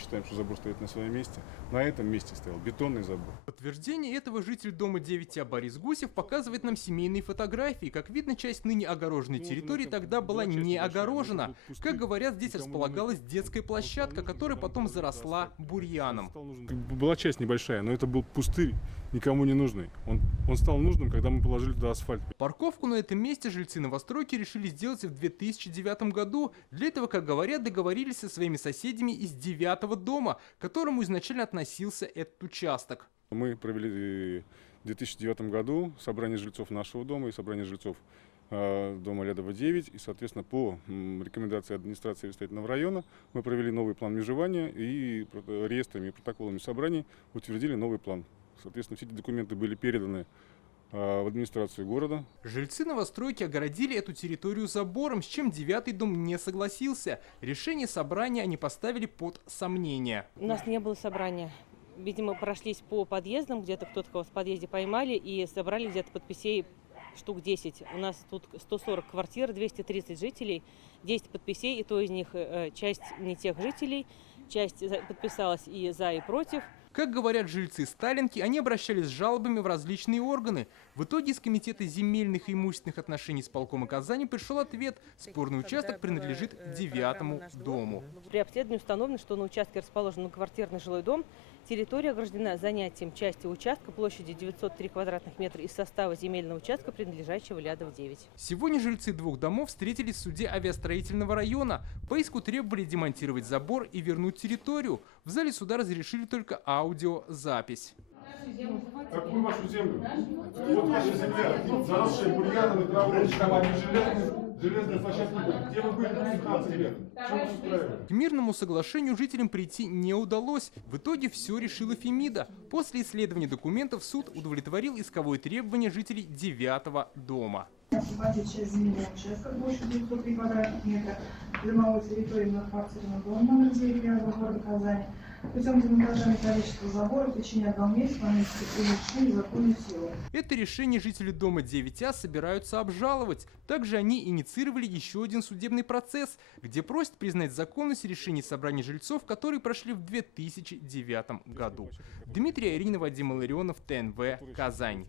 считаем, что забор стоит на своем месте. На этом месте стоял бетонный забор. В подтверждение этого житель дома 9А Борис Гусев показывает нам семейные фотографии. Как видно, часть ныне огороженной территории тогда была не огорожена. Как говорят, здесь располагалась детская площадка, которая потом заросла бурьяном. Была часть небольшая, но это был пустырь, никому не нужный. Он стал нужным, когда мы положили туда асфальт. Парковку на этом месте жильцы новостройки решили сделать в 2009 году. Для этого, как говорят, договорились со своими соседями из 9-го дома, к которому изначально относился этот участок. Мы провели в 2009 году собрание жильцов нашего дома и собрание жильцов дома Лядова 9. И, соответственно, по рекомендации администрации Верстательного района мы провели новый план межевания и реестрами и протоколами собраний утвердили новый план. Соответственно, все эти документы были переданы в администрацию города. Жильцы новостройки огородили эту территорию забором, с чем 9-й дом не согласился. Решение собрания они поставили под сомнение. У нас не было собрания. Видимо, прошлись по подъездам, где-то кто-то кого в подъезде поймали и собрали где-то подписей штук 10. У нас тут 140 квартир, 230 жителей, 10 подписей, и то из них часть не тех жителей, часть подписалась и за, и против. Как говорят жильцы Сталинки, они обращались с жалобами в различные органы. В итоге из Комитета земельных и имущественных отношений исполкома Казани пришел ответ: спорный участок принадлежит 9-му дому. При обследовании установлено, что на участке расположен многоквартирный жилой дом. Территория ограждена занятием части участка площадью 903 квадратных метра из состава земельного участка, принадлежащего Лядов 9. Сегодня жильцы двух домов встретились в суде авиастроительного района. По иску требовали демонтировать забор и вернуть территорию. В зале суда разрешили только аудиозапись. Какую вашу землю? Вот ваша земля, заросшая бурьяном и травой, железная площадка. Где вы были 15 лет? К мирному соглашению жителям прийти не удалось. В итоге все решила Фемида. После исследования документов суд удовлетворил исковое требование жителей 9-го дома. Освободить часть земельного участка площадью 903 квадратных метра придомовой территории многоквартирного дома номер 9 Лядова города Казани путем демонтажа металлического забора в течение 1 месяца на месте привлечения законной силы. Это решение жители дома 9А собираются обжаловать. Также они инициировали еще один судебный процесс, где просят признать законность решений собраний жильцов, которые прошли в 2009 году. Дмитрий Аринов, Вадим Илларионов, ТНВ, Казань.